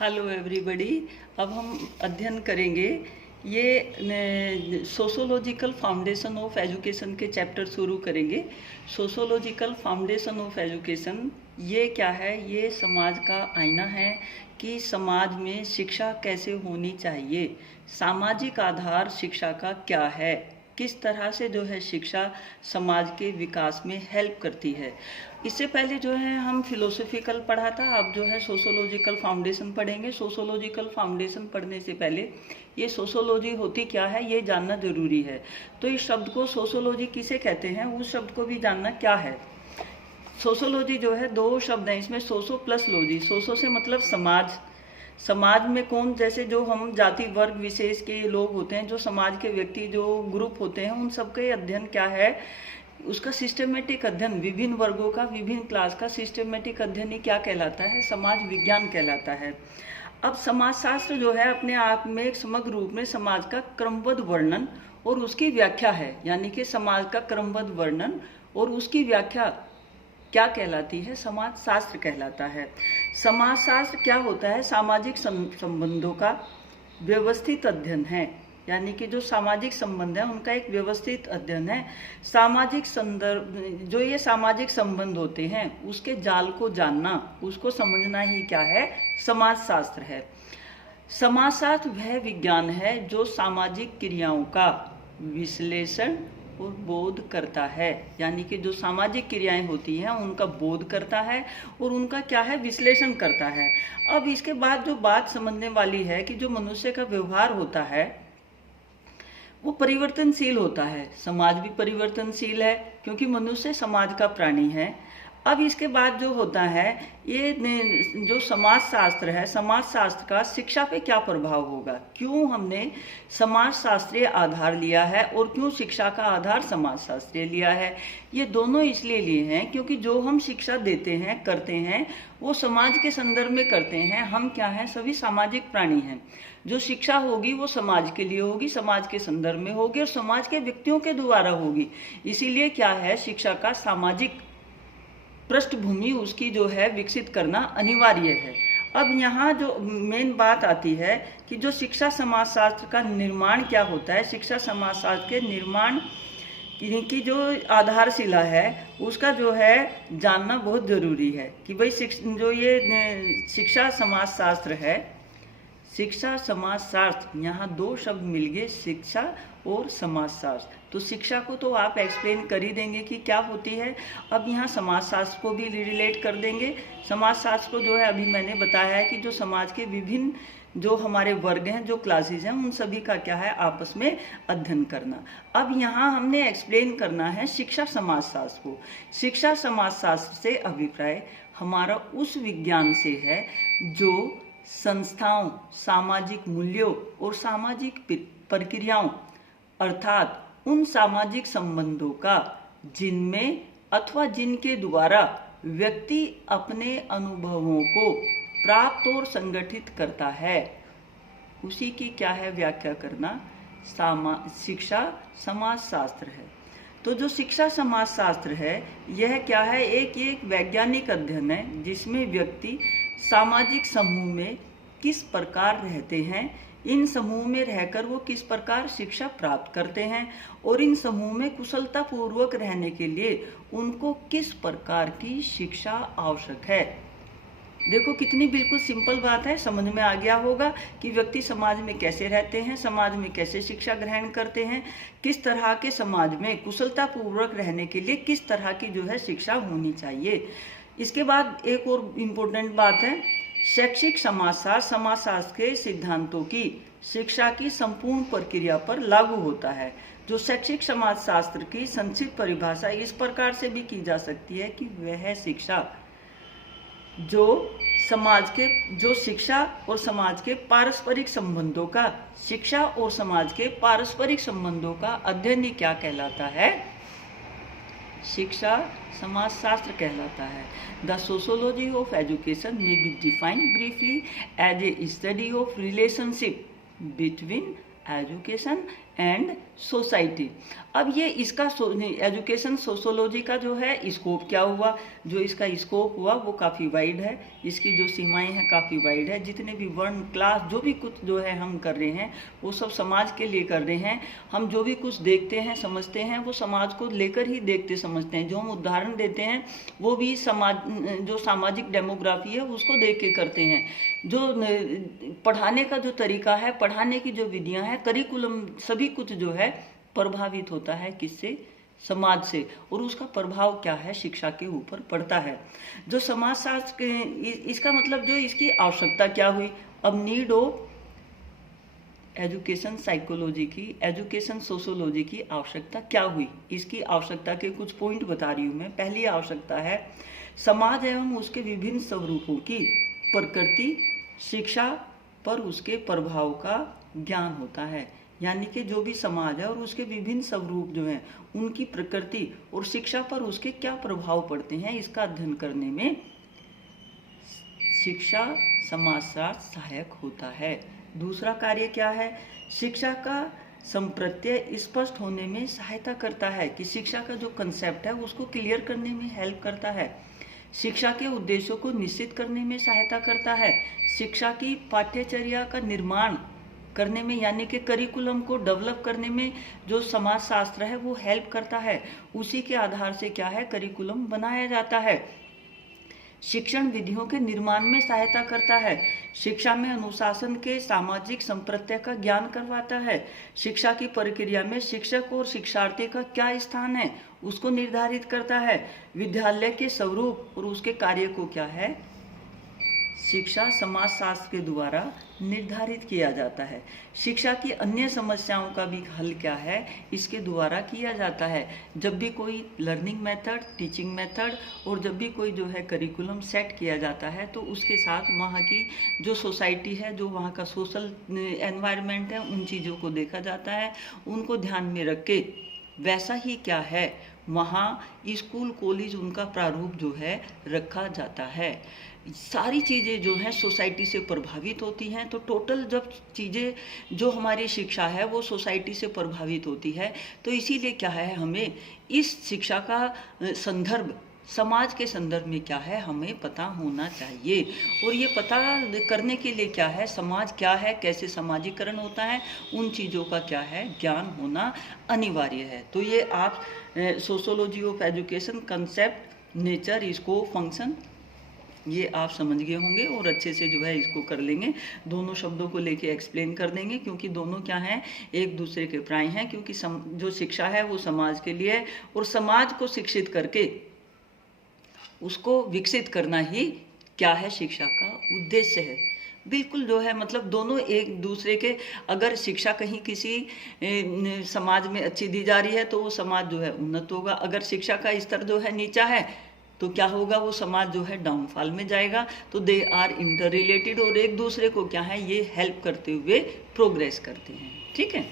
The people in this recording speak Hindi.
Hello everybody. अब हम अध्ययन करेंगे ये सोशोलॉजिकल फाउंडेशन ऑफ एजुकेशन के चैप्टर शुरू करेंगे। सोशोलॉजिकल फाउंडेशन ऑफ एजुकेशन ये क्या है? ये समाज का आईना है कि समाज में शिक्षा कैसे होनी चाहिए, सामाजिक आधार शिक्षा का क्या है, किस तरह से जो है शिक्षा समाज के विकास में हेल्प करती है। इससे पहले जो है हम फिलोसॉफिकल पढ़ा था, अब जो है सोशोलॉजिकल फाउंडेशन पढ़ेंगे। सोशोलॉजिकल फाउंडेशन पढ़ने से पहले ये सोशोलॉजी होती क्या है ये जानना जरूरी है। तो इस शब्द को सोशोलॉजी किसे कहते हैं उस शब्द को भी जानना क्या है। सोशोलॉजी जो है दो शब्द हैं इसमें, सोशो प्लस लॉजी। सोशो से मतलब समाज, समाज में कौन, जैसे जो हम जाति वर्ग विशेष के लोग होते हैं, जो समाज के व्यक्ति जो ग्रुप होते हैं, उन सबके अध्ययन क्या है, उसका सिस्टमेटिक अध्ययन, विभिन्न वर्गों का विभिन्न क्लास का सिस्टमेटिक अध्ययन ही क्या कहलाता है, समाज विज्ञान कहलाता है। अब समाजशास्त्र जो है अपने आप में एक समग्र रूप में समाज का क्रमबद्ध वर्णन और उसकी व्याख्या है, यानी कि समाज का क्रमबद्ध वर्णन और उसकी व्याख्या क्या कहलाती है, समाज शास्त्र कहलाता है। समाज शास्त्र क्या होता है? सामाजिक संबंधों का व्यवस्थित अध्ययन है, यानी कि जो सामाजिक संबंध है उनका एक व्यवस्थित अध्ययन है। सामाजिक संदर्भ, जो ये सामाजिक संबंध होते हैं उसके जाल को जानना, उसको समझना ही क्या है, समाज शास्त्र है। समाज शास्त्र वह विज्ञान है जो सामाजिक क्रियाओं का विश्लेषण और बोध करता है, यानी कि जो सामाजिक क्रियाएं होती हैं उनका बोध करता है और उनका क्या है, विश्लेषण करता है। अब इसके बाद जो बात समझने वाली है कि जो मनुष्य का व्यवहार होता है वो परिवर्तनशील होता है। समाज भी परिवर्तनशील है क्योंकि मनुष्य समाज का प्राणी है। अब इसके बाद जो होता है, ये जो समाज शास्त्र है, समाज शास्त्र का शिक्षा पे क्या प्रभाव होगा, क्यों हमने समाज शास्त्रीय आधार लिया है और क्यों शिक्षा का आधार समाज शास्त्रीय लिया है। ये दोनों इसलिए लिए हैं क्योंकि जो हम शिक्षा देते हैं, करते हैं, वो समाज के संदर्भ में करते हैं। हम क्या हैं, सभी सामाजिक प्राणी हैं। जो शिक्षा होगी वो समाज के लिए होगी, समाज के संदर्भ में होगी और समाज के व्यक्तियों के द्वारा होगी। इसीलिए क्या है, शिक्षा का सामाजिक पृष्ठभूमि उसकी जो है विकसित करना अनिवार्य है। अब यहाँ जो मेन बात आती है कि जो शिक्षा समाजशास्त्र का निर्माण क्या होता है, शिक्षा समाजशास्त्र के निर्माण की जो आधारशिला है उसका जो है जानना बहुत जरूरी है कि भाई जो ये शिक्षा समाजशास्त्र है, शिक्षा समाजशास्त्र, यहाँ दो शब्द मिल गए, शिक्षा और समाजशास्त्र। तो शिक्षा को तो आप एक्सप्लेन कर ही देंगे कि क्या होती है। अब यहाँ समाजशास्त्र को भी रिलेट कर देंगे। समाजशास्त्र को जो है अभी मैंने बताया है कि जो समाज के विभिन्न जो हमारे वर्ग हैं, जो क्लासेस हैं, उन सभी का क्या है, आपस में अध्ययन करना। अब यहाँ हमने एक्सप्लेन करना है शिक्षा समाजशास्त्र को। शिक्षा समाजशास्त्र से अभिप्राय हमारा उस विज्ञान से है जो संस्थाओं, सामाजिक मूल्यों और सामाजिक प्रक्रियाओं अर्थात उन सामाजिक संबंधों का जिनमें अथवा जिनके द्वारा व्यक्ति अपने अनुभवों को प्राप्त और संगठित करता है, उसी की क्या है, व्याख्या करना शिक्षा समाजशास्त्र है। तो जो शिक्षा समाजशास्त्र है यह क्या है, एक वैज्ञानिक अध्ययन है जिसमें व्यक्ति सामाजिक समूह में किस प्रकार रहते हैं, इन समूह में रहकर वो किस प्रकार शिक्षा प्राप्त करते हैं और इन समूह में कुशलता पूर्वक रहने के लिए उनको किस प्रकार की शिक्षा आवश्यक है। देखो कितनी बिल्कुल सिंपल बात है, समझ में आ गया होगा कि व्यक्ति समाज में कैसे रहते हैं, समाज में कैसे शिक्षा ग्रहण करते हैं, किस तरह के समाज में कुशलता पूर्वक रहने के लिए किस तरह की जो है शिक्षा होनी चाहिए। इसके बाद एक और इम्पोर्टेंट बात है, शैक्षिक समाजशास्त्र समाजशास्त्र के सिद्धांतों की शिक्षा की संपूर्ण प्रक्रिया पर लागू होता है। जो शैक्षिक समाजशास्त्र की संक्षिप्त परिभाषा इस प्रकार से भी की जा सकती है कि वह शिक्षा जो समाज के, जो शिक्षा और समाज के पारस्परिक संबंधों का, शिक्षा और समाज के पारस्परिक संबंधों का अध्ययन ही क्या कहलाता है, शिक्षा समाजशास्त्र कहलाता है। The sociology of education may be defined briefly as a study of relationship between education and society. अब ये इसका एजुकेशन सोशोलॉजी का जो है स्कोप क्या हुआ, जो इसका स्कोप हुआ वो काफ़ी वाइड है, इसकी जो सीमाएं हैं काफ़ी वाइड है। जितने भी वर्ण क्लास जो भी कुछ जो है हम कर रहे हैं वो सब समाज के लिए कर रहे हैं। हम जो भी कुछ देखते हैं समझते हैं वो समाज को लेकर ही देखते समझते हैं। जो हम उदाहरण देते हैं वो भी समाज, जो सामाजिक डेमोग्राफी है उसको देख के करते हैं। जो पढ़ाने का जो तरीका है, पढ़ाने की जो विधियां हैं, करिकुलम, सभी कुछ जो है प्रभावित होता है किससे? समाज से। और उसका प्रभाव क्या है? शिक्षा के ऊपर पड़ता है। जो समाजशास्त्र के इसका मतलब जो इसकी आवश्यकता क्या हुई? अब नीड ऑफ एजुकेशन साइकोलॉजी की, एजुकेशन सोशोलॉजी की आवश्यकता क्या हुई? इसकी आवश्यकता के कुछ पॉइंट बता रही हूँ मैं। पहली आवश्यकता है समाज एवं उसके विभिन्न स्वरूपों की प्रकृति, शिक्षा पर उसके प्रभाव का ज्ञान होता है। यानी कि जो भी समाज है और उसके विभिन्न स्वरूप जो हैं उनकी प्रकृति और शिक्षा पर उसके क्या प्रभाव पड़ते हैं, इसका अध्ययन करने में शिक्षा समाजशास्त्र सहायक होता है। दूसरा कार्य क्या है? शिक्षा का संप्रत्यय स्पष्ट होने में सहायता करता है, कि शिक्षा का जो कंसेप्ट है उसको क्लियर करने में हेल्प करता है। शिक्षा के उद्देश्यों को निश्चित करने में सहायता करता है। शिक्षा की पाठ्यचर्या का निर्माण करने में, यानी कि करिकुलम को डेवलप करने में जो समाजशास्त्र है वो हेल्प करता है। उसी के आधार से क्या है? करिकुलम बनाया जाता है। शिक्षण विधियों के निर्माण में सहायता करता है। शिक्षा में अनुशासन के सामाजिक संप्रत्यय का ज्ञान करवाता है। शिक्षा की प्रक्रिया में शिक्षक और शिक्षार्थी का क्या स्थान है उसको निर्धारित करता है। विद्यालय के स्वरूप और उसके कार्य को क्या है? शिक्षा समाजशास्त्र के द्वारा निर्धारित किया जाता है। शिक्षा की अन्य समस्याओं का भी हल क्या है? इसके द्वारा किया जाता है। जब भी कोई लर्निंग मेथड, टीचिंग मेथड और जब भी कोई जो है करिकुलम सेट किया जाता है तो उसके साथ वहाँ की जो सोसाइटी है, जो वहाँ का सोशल एनवायरनमेंट है, उन चीज़ों को देखा जाता है। उनको ध्यान में रख के वैसा ही क्या है वहाँ स्कूल कॉलेज उनका प्रारूप जो है रखा जाता है। सारी चीज़ें जो हैं सोसाइटी से प्रभावित होती हैं। तो टोटल जब चीज़ें जो हमारी शिक्षा है वो सोसाइटी से प्रभावित होती है, तो इसीलिए क्या है, हमें इस शिक्षा का संदर्भ समाज के संदर्भ में क्या है हमें पता होना चाहिए। और ये पता करने के लिए क्या है, समाज क्या है, कैसे समाजीकरण होता है, उन चीज़ों का क्या है ज्ञान होना अनिवार्य है। तो ये आप sociology of education, concept, nature, scope, function, ये आप समझ गए होंगे और अच्छे से जो है इसको कर लेंगे। दोनों शब्दों को लेके एक्सप्लेन कर देंगे, क्योंकि दोनों क्या हैं, एक दूसरे के प्राय हैं। क्योंकि जो शिक्षा है वो समाज के लिए है और समाज को शिक्षित करके उसको विकसित करना ही क्या है, शिक्षा का उद्देश्य है। बिल्कुल जो है मतलब दोनों एक दूसरे के, अगर शिक्षा कहीं किसी समाज में अच्छी दी जा रही है तो वो समाज जो है उन्नत होगा। अगर शिक्षा का स्तर जो है नीचा है तो क्या होगा, वो समाज जो है डाउनफॉल में जाएगा। तो दे आर इंटर रिलेटेड और एक दूसरे को क्या है ये हेल्प करते हुए प्रोग्रेस करते हैं। ठीक है।